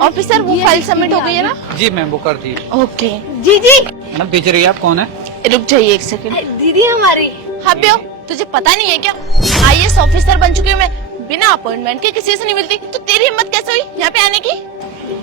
Officer वो file submit हो गई है ना? जी मैम वो कर दी। ओके जी जी। मैडम बीच रही है, आप कौन है? रुक जाइए एक सेकंड। दीदी हमारी। हाँ ब्यो, तुझे पता नहीं है क्या आईएएस ऑफिसर बन चुकी हूँ मैं, बिना अपॉइंटमेंट के किसी से नहीं मिलती। तो तेरी हिम्मत कैसे हुई यहाँ पे आने की?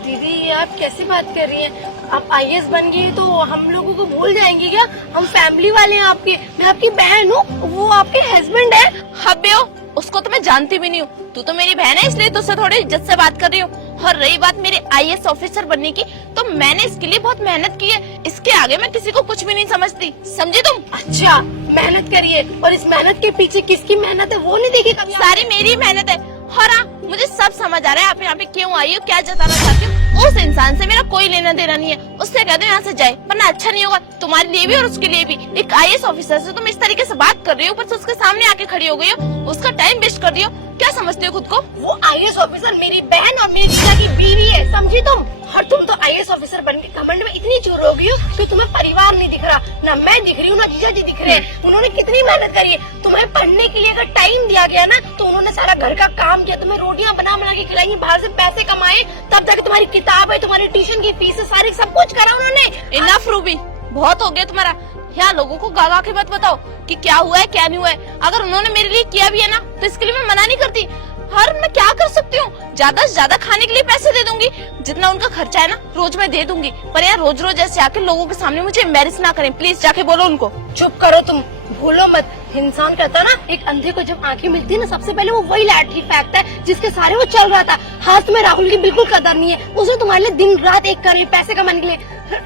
दीदी आप कैसी बात कर रही हैं? आप आईएएस बन गई तो हम लोगों को भूल जाएंगी क्या? हम फैमिली वाले हैं आपके। मैं आपकी बहन हूँ, वो आपके हस्बैंड है। हाँ ब्यो, उसको तो मैं जानती भी नहीं हूँ। तू तो मेरी बहन है इसलिए तुझसे थोड़ी इज्जत से बात कर रही हूँ। और रही बात मेरे आईएएस ऑफिसर बनने की, तो मैंने इसके लिए बहुत मेहनत की है। इसके आगे मैं किसी को कुछ भी नहीं समझती, समझी तुम? अच्छा मेहनत करिए, और इस मेहनत के पीछे किसकी मेहनत है वो नहीं देखी कभी? सारी मेरी मेहनत है। और हाँ, मुझे सब समझ आ रहा है आप यहाँ पे क्यों आई हो, क्या जताना चाहती हो। उस इंसान से मेरा कोई लेना देना नहीं है, उससे कह दो यहाँ से जाए, वरना अच्छा नहीं होगा तुम्हारे लिए भी और उसके लिए भी। एक आईएएस ऑफिसर से तुम इस तरीके से बात कर रही हो, ऊपर से उसके सामने आके खड़ी हो गई हो, उसका टाइम वेस्ट कर रही हो। क्या समझते हो खुद को? वो आईएएस ऑफिसर मेरी बहन और मेरी जीजा की बीवी है, समझी तुम? और तुम तो आईएएस ऑफिसर बन के घमंड में इतनी चूर हो गई हो कि तुम्हें परिवार नहीं दिख रहा। ना मैं दिख रही हूँ, ना जीजा जी दिख रहे हैं। उन्होंने कितनी मेहनत करी है। तुम्हें पढ़ने के लिए अगर टाइम दिया गया ना, तो उन्होंने सारा घर का काम किया, तुम्हें रोटियां बना बना के खिलाई, बाहर से पैसे कमाए, तब जाके तुम्हारी किताब है, तुम्हारी ट्यूशन की फीस है, सारी सब कुछ करा उन्होंने। इनफ रूबी, बहुत हो गया तुम्हारा। यहाँ लोगों को गा के मत बताओ कि क्या हुआ है क्या नहीं हुआ है। अगर उन्होंने मेरे लिए किया भी है ना, तो इसके लिए मैं मना नहीं करती। हर मैं क्या कर सकती हूँ, ज्यादा से ज्यादा खाने के लिए पैसे दे दूंगी, जितना उनका खर्चा है ना रोज मैं दे दूंगी। पर यार रोज रोज ऐसे आके लोगों के सामने मुझे एम्बैरेस ना करें, प्लीज जाके बोलो उनको। चुप करो तुम, भूलो मत। इंसान कहता ना, एक अंधे को जब आंखें मिलती है ना, सबसे पहले वो वही लैटरी फेंकता है जिसके सारे वो चल रहा था। हाँ तुम्हें राहुल की बिल्कुल कदर नहीं है, उसने तुम्हारे लिए दिन रात एक कर ली पैसे कमाने के लिए।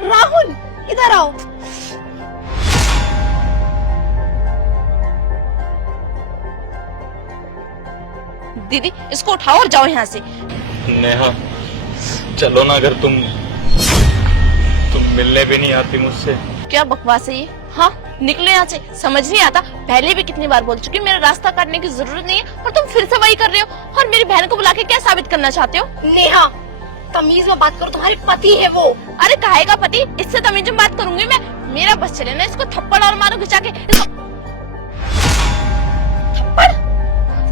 राहुल इधर आओ। दीदी इसको उठाओ और जाओ यहाँ से। नेहा चलो ना, अगर तुम मिलने भी नहीं आती मुझसे। क्या बकवास है ये? हाँ निकलो यहाँ से, समझ नहीं आता। पहले भी कितनी बार बोल चुकी, मेरा रास्ता काटने की जरूरत नहीं है, और तुम फिर से वही कर रहे हो। और मेरी बहन को बुला के क्या साबित करना चाहते हो? नेहा तमीज में बात करो, तुम्हारे पति है वो। अरे काहे का पति, इससे तमीज में बात करूंगी मैं। मेरा बस चले ना, इसको थप्पड़ और मारो घिसा के। थप्पड़?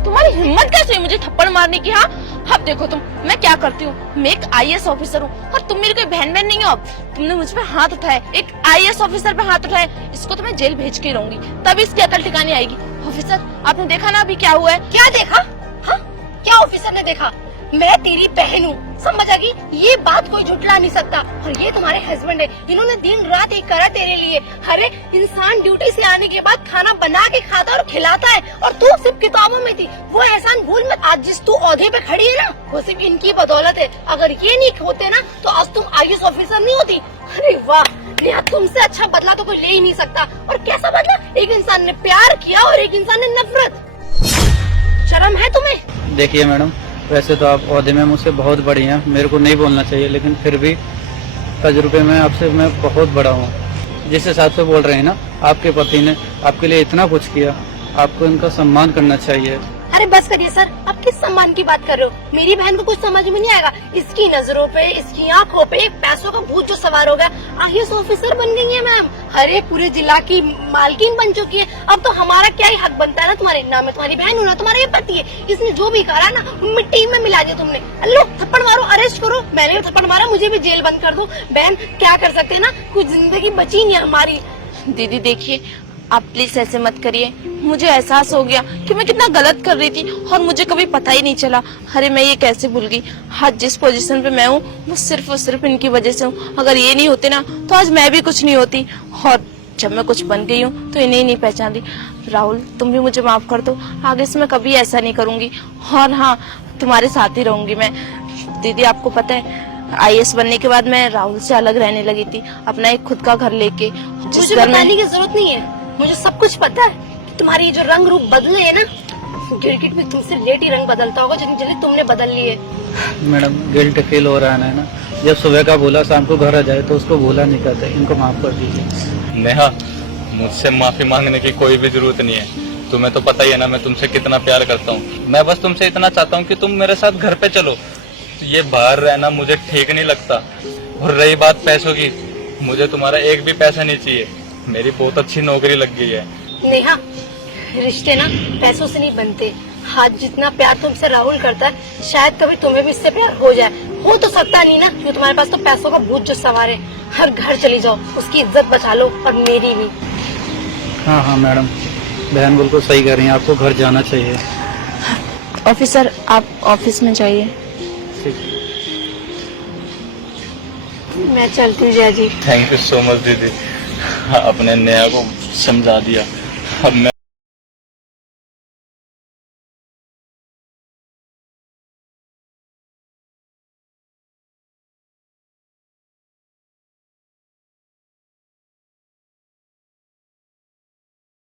तुम्हारी हिम्मत कैसे हुई मुझे थप्पड़ मारने की? हाँ अब देखो तुम, मैं क्या करती हूँ। मैं एक आईएएस ऑफिसर हूँ और तुम मेरी कोई बहन नहीं हो। अब तुमने मुझ पे हाथ उठाया, एक आईएएस ऑफिसर पे हाथ उठाया, इसको तो मैं जेल भेज के रहूंगी, तभी इसकी अकल ठिकाने आएगी। ऑफिसर आपने देखा ना अभी क्या हुआ है? क्या देखा? हाँ क्या ऑफिसर ने देखा? मैं तेरी बहन हूँ, समझ आ गई? ये बात कोई झुठला नहीं सकता। और ये तुम्हारे हस्बैंड है, इन्होंने दिन रात एक करा तेरे लिए। अरे इंसान ड्यूटी से आने के बाद खाना बना के खाता और खिलाता है, और तू सिर्फ किताबों में थी। वो एहसान भूल मत। आज जिस तू औहदे पे खड़ी है ना, वो सिर्फ इनकी बदौलत है। अगर ये नहीं होते ना, तो आज तुम आईएएस ऑफिसर नहीं होती। अरे वाह नेहा, तुमसे अच्छा बदला तो कोई ले ही नहीं सकता। और कैसा बदला? एक इंसान ने प्यार किया और एक इंसान ने नफरत। शर्म है तुम्हें? देखिए मैडम, वैसे तो आप ओहदे में मुझसे बहुत बड़ी हैं, मेरे को नहीं बोलना चाहिए, लेकिन फिर भी तजुर्बे में आपसे मैं बहुत बड़ा हूँ। जिस हिसाब से बोल रहे हैं ना, आपके पति ने आपके लिए इतना कुछ किया, आपको इनका सम्मान करना चाहिए। अरे बस करिए सर, आप किस सम्मान की बात कर रहे हो? मेरी बहन को कुछ समझ में नहीं आएगा। इसकी नजरों पे, इसकी आंखों पे पैसों का भूत जो सवार हो गया। आईएएस ऑफिसर बन गई है मैम। अरे पूरे जिला की मालकिन बन चुकी है। अब तो हमारा क्या ही हक बनता है ना तुम्हारे नाम में? तुम्हारी बहन हूँ ना, तुम्हारा ये पति है। इसने जो भी करा ना, मिट्टी में मिला दिया तुमने। लो थप्पड़ मारो, अरेस्ट करो। मैंने थप्पड़ मारा, मुझे भी जेल बंद कर दो। बहन क्या कर सकते है ना, कुछ जिंदगी बची नहीं हमारी। दीदी देखिए, आप प्लीज ऐसे मत करिए। मुझे एहसास हो गया कि मैं कितना गलत कर रही थी, और मुझे कभी पता ही नहीं चला। अरे मैं ये कैसे भूल गई। आज जिस पोजीशन पे मैं हूँ, वो सिर्फ और सिर्फ इनकी वजह से हूँ। अगर ये नहीं होते ना, तो आज मैं भी कुछ नहीं होती। और जब मैं कुछ बन गई हूँ, तो इन्हें ही नहीं पहचान रही। राहुल तुम भी मुझे माफ कर दो, आगे से मैं कभी ऐसा नहीं करूंगी। और हाँ, तुम्हारे साथ ही रहूंगी मैं। दीदी आपको पता है, आईएएस बनने के बाद मैं राहुल से अलग रहने लगी थी, अपना एक खुद का घर लेके। मुझे बताने की जरूरत नहीं है, मुझे सब कुछ पता है। तुम्हारी जो रंग रूप बदले है ना, गिरगिट भी तुमसे लेट ही रंग बदलता होगा, जितनी जल्दी तुमने बदल लिए। मैडम गिल्ट फील हो रहा है ना, जब सुबह का बोला शाम को घर आ जाए तो उसको भूला नहीं करते। इनको माफ कर दीजिए। नेहा मुझसे माफी मांगने की कोई भी जरूरत नहीं है। तुम्हें तो पता ही है ना मैं तुमसे कितना प्यार करता हूँ। मैं बस तुमसे इतना चाहता हूँ कि तुम मेरे साथ घर पे चलो। ये बाहर रहना मुझे ठीक नहीं लगता। और रही बात पैसों की, मुझे तुम्हारा एक भी पैसा नहीं चाहिए। मेरी बहुत अच्छी नौकरी लग गई है। नेहा रिश्ते ना पैसों से नहीं बनते, आज जितना प्यार तुमसे राहुल करता है शायद कभी तुम्हें भी इससे प्यार हो जाए। हो तो सकता नहीं ना, क्योंकि तुम्हारे पास तो पैसों का भूत जो सवार है। हर घर चली जाओ, उसकी इज्जत बचा लो और मेरी भी। हाँ हाँ मैडम, बहन बिल्कुल सही कह रही हैं, आपको घर जाना चाहिए। ऑफिसर आप ऑफिस में जाइए। ठीक। मैं चलती हूँ जया जी। थैंक यू सो मच दीदी, आपने नेहा को समझा दिया। अब मैं